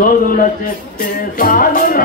రోజుల చెట్టే సాగుల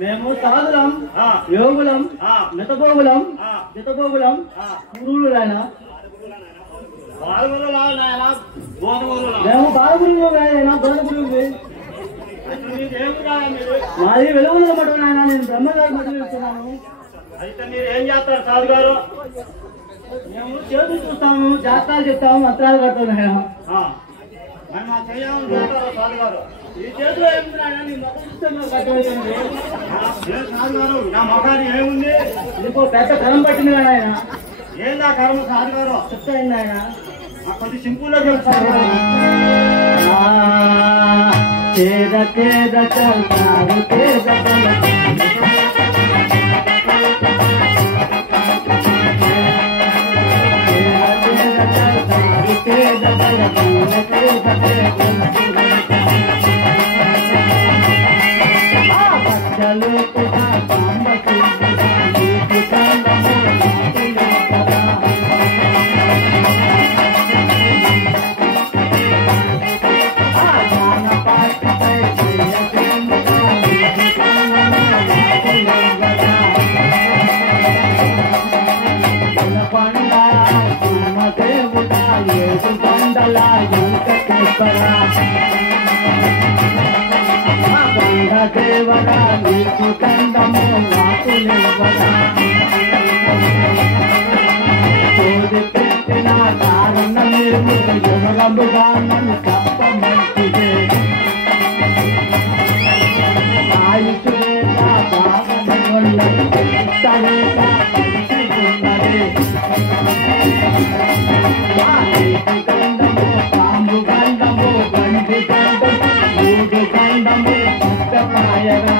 మేము సాధులం యోగులం మితభోగులం జితభోగులం గురువులు నాయన మేము బాలగురువు నాయన బోధగురువు మాది వెలుగుల మఠం నాయన నేను బ్రహ్మగారి మఠం వెళ్తున్నాను. అయితే మీరు ఏం చేస్తారు సాధు గారు? మేము చేతులు చూస్తాము, జాతకాలు చెప్తాము, మంత్రాలు కడతాం నాయన. మరి మా చేయాలని చూస్తారా సాధు గారు? ఈ చేతిలో ఏముంది నాయన? నీ మొక్క చూస్తే మాకు అర్థమైంది. సాధు గారు నా మొఖాన్ని ఏముంది? ఇంకో పెద్ద కరం పట్టింది నాయన. ఏందా కర్మ సాధు గారు? చెప్తాయండి నాయన. కొద్ది సింపుల్ గా చెప్తారు. కేద కేద చల్తారు కేద దేవరా నీకు కందము నాకు లేవరా కోడి పెట్టిన కారణమేమి ఎవరముగా నన్ను తప్ప మంచిదే ఆయుషులేక బాగా గండము పాంబు గండము బండి గండము మూడు గండము పాయగా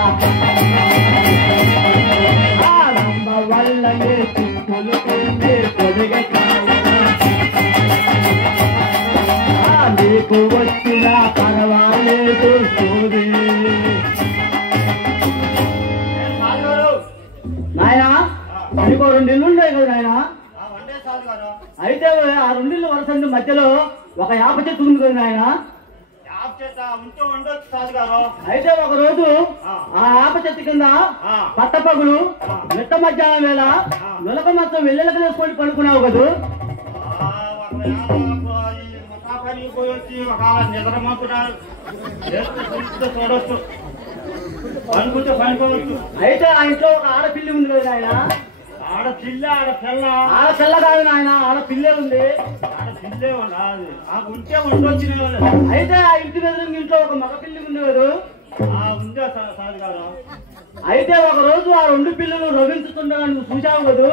ఆరంభ వల్లనే చిక్కులు పొంది పొడిగ నీకు వచ్చినా పర్వాలేదు చూడే నాయనా. నీకు 2 ఇళ్ళు ఉన్నాయి కదా నాయన. అయితే ఆ 2 ఇళ్ళు వరుస మధ్యలో ఒక యాప చెట్టు ఉంది కదా నాయన. అయితే ఒక రోజు ఆ ఆప చెట్టు కింద పట్టపగులు మిట్ట మధ్యాహ్నం వేళ నులక మొత్తం వెల్లెలక వేసుకొని పడుకున్నావు కదా. నిద్ర మాత్రం చూడొచ్చు. పనుకుంటే పనుకోవచ్చు. అయితే ఆ ఇంట్లో ఒక ఆడపిల్లి ఉంది కదా ఆయన. ఆడపిల్ల ఆడపిల్ల ఆడపిల్ల కాదు నాయన, ఆడపిల్లే ఉంది. ఆడపిల్లే ఉండాలి. ఆ ఉంటే ఉండొచ్చిన అయితే ఆ ఇంటి మీద ఇంట్లో ఒక మగపిల్లి ఉంది కదా. ఉందే సాధు గారు. అయితే ఒక రోజు ఆ 2 పిల్లలు రవించుతుండగా నువ్వు చూసావు కదా.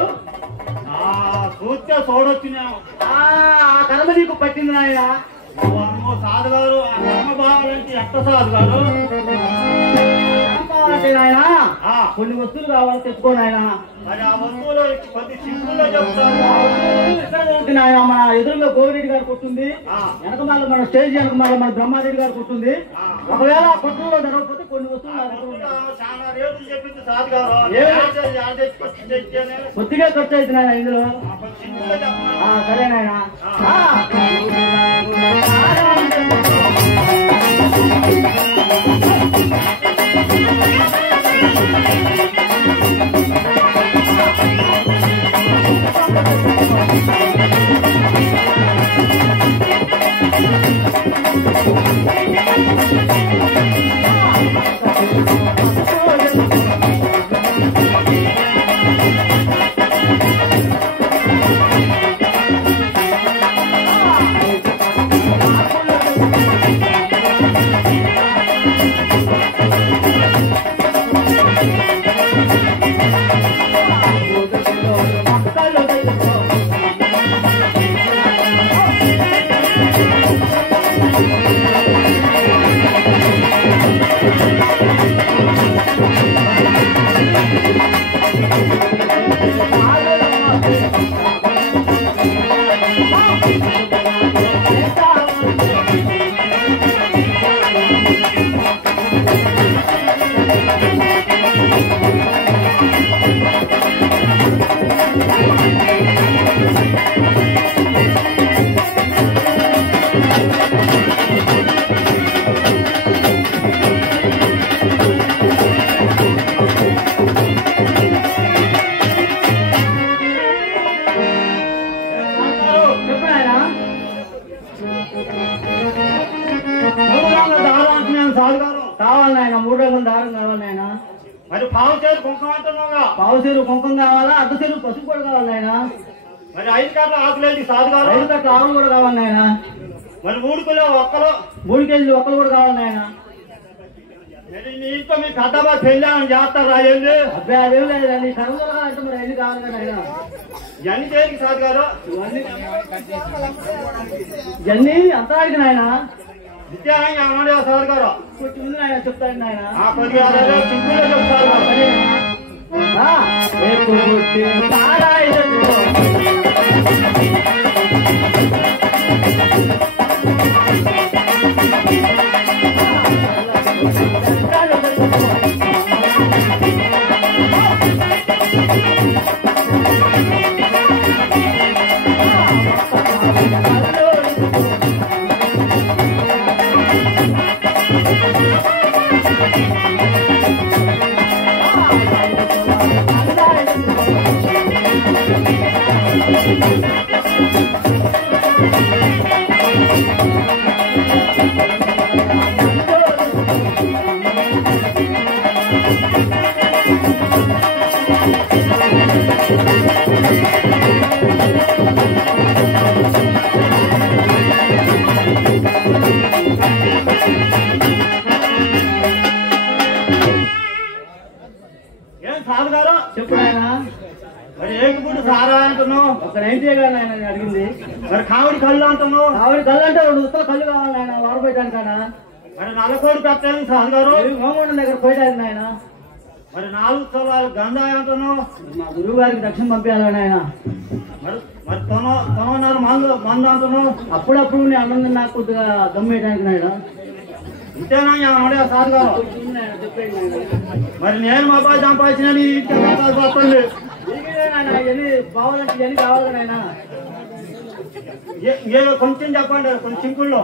చూస్తే చూడొచ్చినావు. ఆ కర్మ నీకు పట్టింది నాయన. సాధు గారు ఆ కర్మ బాగాలంటే ఎట్ట సాధు గారు? కావాలంటే నాయన కొన్ని వస్తువులు కావాలి, తెచ్చుకో నాయన. మరి ఆ వస్తువులు కొద్ది సింపుల్లో చెప్తారు. ఎక్కడ దొరుకుతుంది నాయన? మన ఎదురుగా గోవిరెడ్డి గారు కొట్టుంది, వెనక మళ్ళీ మన స్టేజ్ వెనక మళ్ళీ మన బ్రహ్మారెడ్డి గారు కొట్టుంది. ఒకవేళ ఆ కొట్టులో జరగకపోతే కొన్ని వస్తువులు చాలా రేట్లు చెప్పింది సాధు గారు. కొద్దిగా ఖర్చు అవుతుంది నాయన ఇందులో. సరే నాయన. కావాలి నాయన, 3 రంగుల దారం కావాలి నాయన. మరి పావుసేరు కుంకుమ అంటున్నావుగా. పావుసేరు కుంకుమ కావాలా, అర్ధసేరు పసుపు కూడా కావాలి నాయన. మరి 5 కట్ల ఆకులేంటి సాధు గారు? 5 కట్ల ఆవులు కూడా కావాలి నాయన. మరి 3 కిలో ఒక్కలు 3 కేజీలు ఒక్కలు కూడా కావాలి నాయన. మరి నీ ఇంట్లో మీ పెద్దమ్మ పెళ్ళి అని చేస్తారు రాయండి. అబ్బాయి అదేం లేదండి, సర్వలు కావాలంటే మరి 5 కావాలి కదా నాయన. ఇవన్నీ దేనికి సాధు గారు? ఇవన్నీ అంతరాడికి నాయన. విద్యాన్ని సాధు గారు ముందు నాయన చెప్తాడు నాయన. కొద్దిగా సింపుల్గా చెప్తారు. ఏం సాధు గారు చెప్పు నాయన. మరి ఏకపూడి సారా అంటున్నావు? ఒక 90 గారు నాయన నేను అడిగింది. మరి కావిడి కళ్ళు అంటున్నావు? ఆవిడ కళ్ళు అంటే 2 ఉత్తల కళ్ళు కావాలి నాయన, వారపోయటానికన్నా. మరి నల్లకోడి పెట్టాలి సాధు గారు? మోమూడం దగ్గర పోయటానికి నాయన. మరి 4 తులాలు గంధా అంటున్నావు? మా గురువు గారికి దక్షిణ పంపించాలి నాయన. మరి తొనన్నర మందు అంటున్నావు? అప్పుడప్పుడు నేను అన్నం నాకు కొద్దిగా దమ్మేయడానికి నాయన. ఇంతేనా ఏమన్నా సాధు గారు? చెప్పేది మరి నేను మా బాగా సంపాదించిన వస్తుంది. ఇవన్నీ బావాలంటే ఇవన్నీ కావాలి నాయన. ఏదో కొంచెం చెప్పండి, కొంచెం సింపుల్లో.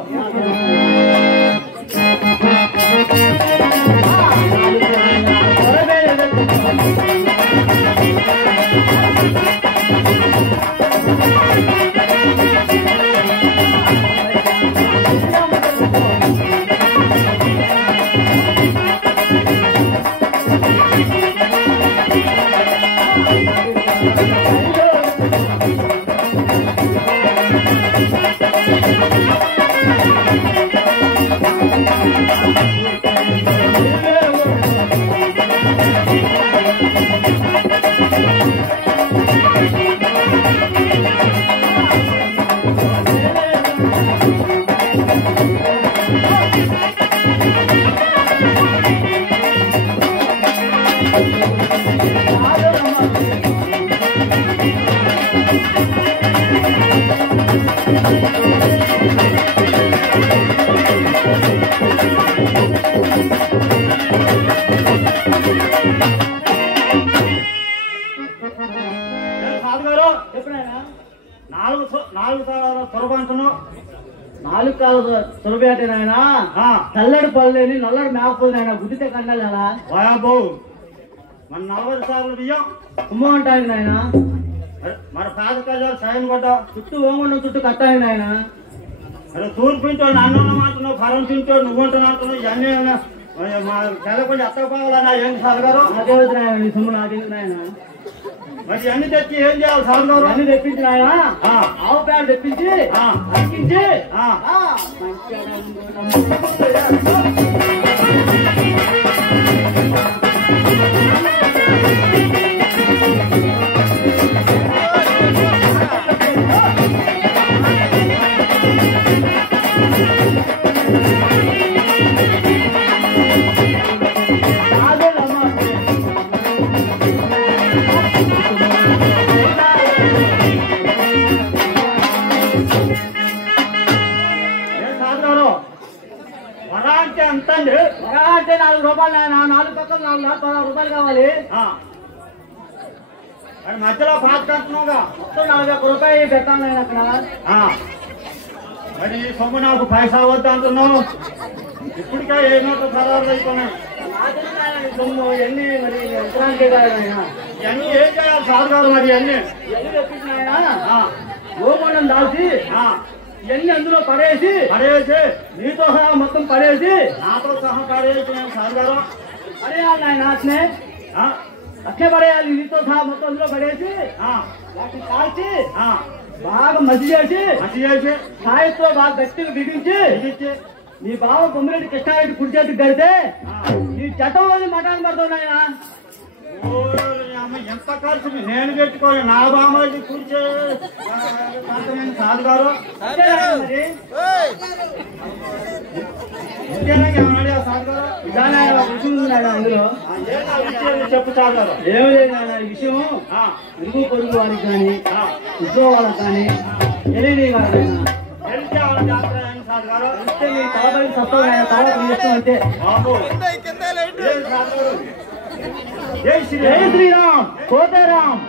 నాలుగు కాలు సొరబేట నాయన తెల్లడి పళ్ళని నల్లడి మేకపోదు నాయన గుద్దితే కన్నాలి అలా బాబు మన 40 సార్లు బియ్యం ఉమ్మ ఉంటాయి నాయన మరి పాదకాలు సాయం కొట్ట చుట్టూ ఓంగుండం చుట్టూ కట్టాలి నాయన అరే తూర్పు తింటాడు నన్ను అంటున్నావు పరం తింటాడు నువ్వు అంటున్నావు ఇవన్నీ మా తెలకొంచెం ఎత్తకపోవాలన్నా ఏంటి సార్ గారు నాకేది నాయన నీ సొమ్ము నాకేది నాయన మరి అన్ని తెచ్చి ఏం చేయాలి సార్ గారు అన్ని తెప్పించి నాయన ఆవు పేడ తెప్పించి అక్కించి అంటే 4 రూపాయలు నాయన 4 పక్కన 16 రూపాయలు కావాలి మరి మధ్యలో పాత కట్టున్నావుగా మొత్తం 41 రూపాయలు పెట్టాను నేను అక్కడ మరి సొమ్ము నాకు పైసా వద్దు అంటున్నావు ఇప్పటికే ఏ నోట్లు ఖరారు అయిపోయినాయి సొమ్ము ఎన్ని మరి ఎంతరానికి ఇవన్నీ ఏం చేయాలి సార్ గారు మరి ఇవన్నీ తెప్పించిన గోమండం దాల్చి ఇవన్నీ అందులో పడేసి నీతో సహా మొత్తం పడేసి నాతో సహా పడేసి సార్ గారు పడేయాలి నాయన అట్నే అట్లే పడేయాలి నీతో సహా మొత్తం అందులో పడేసి వాటిని కాల్చి బాగా మసి చేసి సాయంత్రం బాగా గట్టిగా బిగించి నీ బావ బొమ్మిరెడ్డి కృష్ణారెడ్డి కుడి చేతికి కడితే నీ చట్టంలోని మఠాన్ని పడతావు నాయన ఎంత ఖర్చు నేను పెట్టుకోవాలి నా బామ్మది కూర్చే సార్ గారు అందులో చెప్పు సార్ గారు ఏమి లేదు ఈ విషయం ఇరుగు పొరుగు వారికి కానీ ఉద్యోగాలకు కానీ తెలియని వారికైనా సార్ గారు మీ తలపై సత్తా తల అంతే జై శ్రీ జై శ్రీరామ్ కోటేరామ్